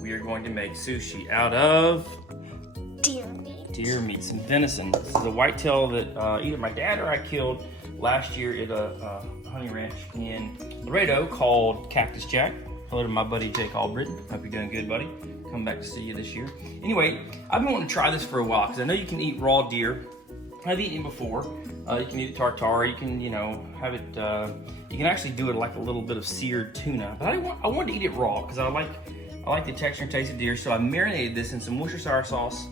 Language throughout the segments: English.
we are going to make sushi out of Deer meat. deer meat, some venison. This is a whitetail that either my dad or I killed last year at a hunting ranch in Laredo called Cactus Jack. Hello to my buddy Jake Albritton. Hope you're doing good, buddy. Come back to see you this year. Anyway, I've been wanting to try this for a while because I know you can eat raw deer. I've eaten it before. You can eat it tartare. You can, have it. You can actually do it like a little bit of seared tuna. But I wanted to eat it raw because I like the texture and taste of deer. So I marinated this in some Worcestershire sauce,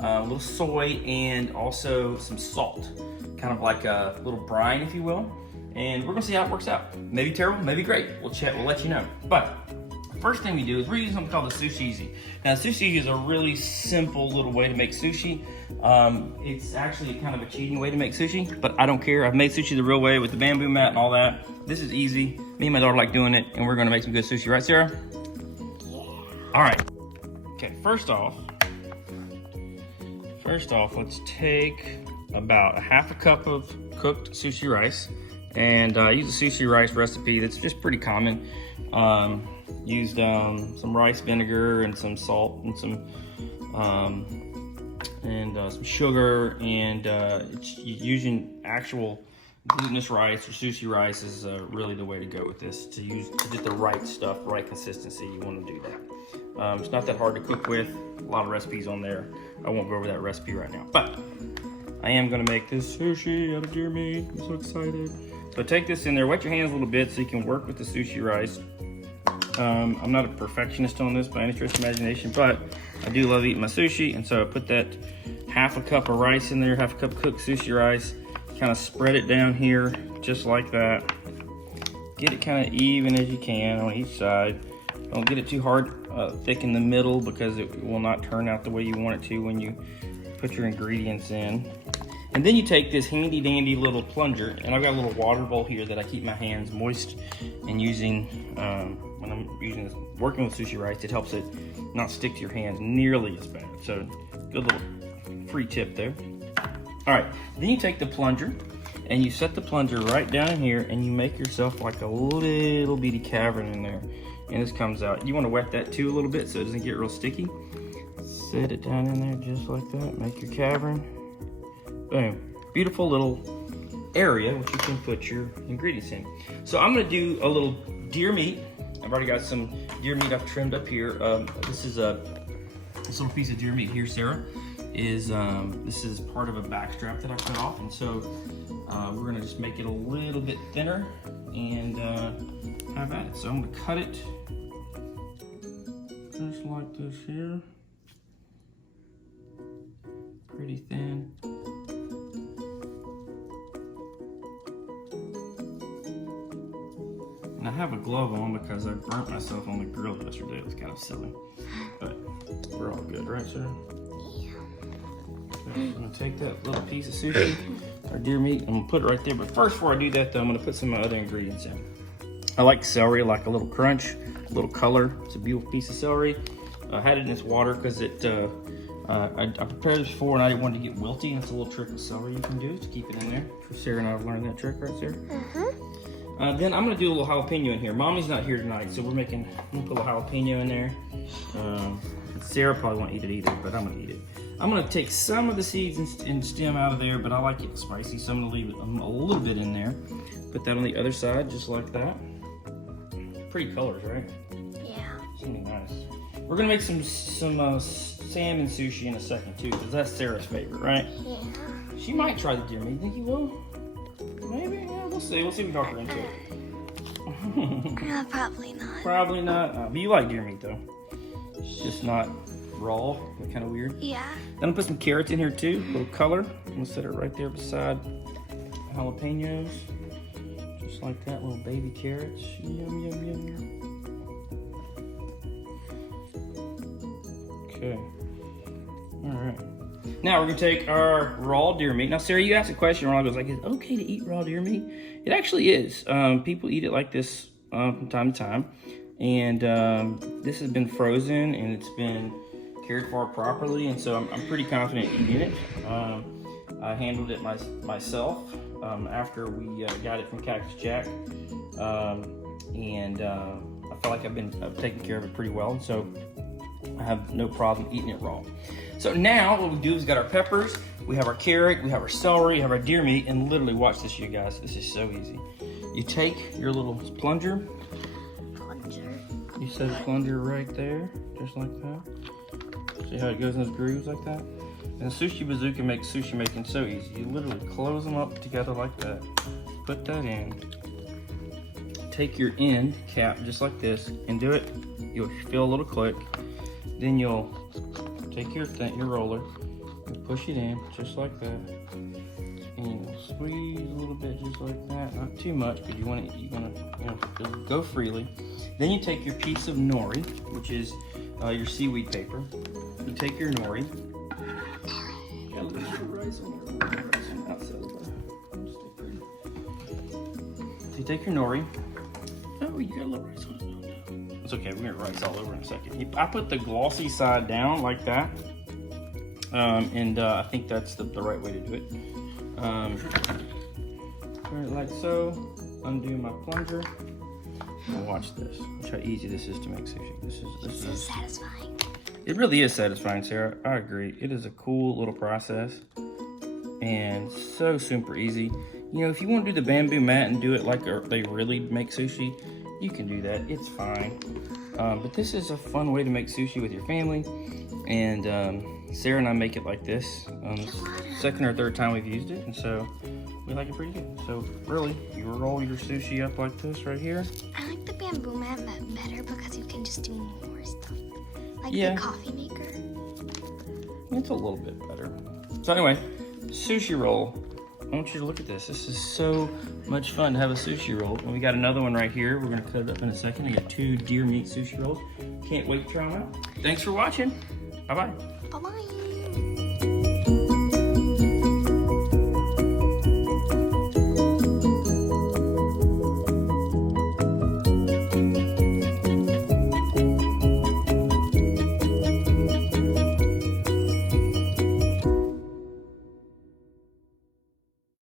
a little soy, and also some salt, kind of like a little brine, if you will. And we're gonna see how it works out. Maybe terrible, maybe great. We'll let you know. But first thing we do is we're using something called the Sushi. Now, Sushi is a really simple little way to make sushi. It's actually kind of a cheating way to make sushi, but I don't care. I've made sushi the real way with the bamboo mat and all that. This is easy. Me and my daughter like doing it, and we're gonna make some good sushi, right, Sarah? Yeah. All right. Okay, first off, let's take about a half a cup of cooked sushi rice, and use a sushi rice recipe that's just pretty common. Used some rice vinegar and some salt and some sugar, and it's using actual glutinous rice or sushi rice is really the way to go with this, to get the right stuff, right consistency. You want to do that. It's not that hard to cook with. A lot of recipes on there. I won't go over that recipe right now, but I am going to make this sushi out of deer meat. I'm so excited. So take this in there, wet your hands a little bit so you can work with the sushi rice. I'm not a perfectionist on this by any stretch of imagination, but I do love eating my sushi, and so I put that half a cup of rice in there, half a cup cooked sushi rice, kind of spread it down here just like that. Get it kind of even as you can on each side. Don't get it too hard, thick in the middle, because it will not turn out the way you want it to when you put your ingredients in. And then you take this handy dandy little plunger, and I've got a little water bowl here that I keep my hands moist, and using when I'm working with sushi rice, it helps it not stick to your hands nearly as bad. So good little free tip there. All right, then you take the plunger and you set the plunger right down in here, and you make yourself like a little bitty cavern in there, and this comes out. You want to wet that too a little bit so it doesn't get real sticky. Set it down in there just like that. Make your cavern. Boom. Beautiful little area which you can put your ingredients in. So I'm gonna do a little deer meat. I've already got some deer meat I've trimmed up here. This little piece of deer meat here, Sarah, this is part of a backstrap that I cut off, and so we're gonna just make it a little bit thinner and have at it. So I'm gonna cut it just like this here, pretty thin. And I have a glove on because I burnt myself on the grill yesterday. It was kind of silly, but we're all good, right, sir? Yeah. So I'm gonna take that little piece of sushi, or deer meat, and I'm gonna put it right there. But first, before I do that though, I'm gonna put some of my other ingredients in. I like celery, I like a little crunch, a little color. It's a beautiful piece of celery. I had it in this water because I prepared this before and I didn't want it to get wilty, and it's a little trick with celery you can do to keep it in there. Sarah and I have learned that trick, right, Sarah? Then I'm gonna do a little jalapeno in here. Mommy's not here tonight, so I'm gonna put a little jalapeno in there. Sarah probably won't eat it either, but I'm gonna eat it. I'm gonna take some of the seeds and stem out of there, but I like it spicy, so I'm gonna leave a little bit in there. Put that on the other side, just like that. Pretty colors, right? Yeah. It's gonna be nice. We're gonna make some salmon sushi in a second too, because that's Sarah's favorite, right? Yeah. She might try the deer meat. Think you will? Maybe. Yeah, we'll see. We'll see if we talk her into it. No, probably not. Probably not. But you like deer meat though. It's just not raw. It's kind of weird. Yeah. Then I'll put some carrots in here too. A little color. I'm gonna set it right there beside jalapenos. Just like that. Little baby carrots. Yum, yum, yum. Okay. All right. Now we're gonna take our raw deer meat. Now, Sarah, you asked a question. Ron goes like, "Is it okay to eat raw deer meat?" It actually is. People eat it like this from time to time, and this has been frozen and it's been cared for properly, and so I'm pretty confident eating it. I handled it myself after we got it from Cactus Jack, and I feel like I've taken care of it pretty well. So I have no problem eating it raw. So now what we do is we got our peppers, we have our carrot, we have our celery, we have our deer meat, and literally watch this, you guys. This is so easy. You take your little plunger. You set a plunger right there, just like that. See how it goes in those grooves like that? And Sushi Bazooka makes sushi making so easy. You literally close them up together like that. Put that in. Take your end cap just like this and do it. You'll feel a little click. Then you'll take your roller and push it in just like that. And you'll squeeze a little bit just like that. Not too much, but you want to go freely. Then you take your piece of nori, which is your seaweed paper. You take your nori. So you take your nori. Oh, you got a little rice on it. It's okay, we're gonna rice all over in a second. I put the glossy side down like that. I think that's the right way to do it. Turn it like so. Undo my plunger. And watch this. Watch how easy this is to make sushi. This is satisfying. It really is satisfying, Sarah. I agree. It is a cool little process and so super easy. You know, if you want to do the bamboo mat and do it like they really make sushi, you can do that. It's fine. But this is a fun way to make sushi with your family. And Sarah and I make it like this. Second or third time we've used it, and so we like it pretty good. So really, you roll your sushi up like this right here. I like the bamboo mat better because you can just do more stuff. Like Yeah. the coffee maker. It's a little bit better. So anyway, sushi roll. I want you to look at this. This is so much fun to have a sushi roll. And we got another one right here. We're gonna cut it up in a second. I got 2 deer meat sushi rolls. Can't wait to try them out. Thanks for watching. Bye-bye. Bye-bye.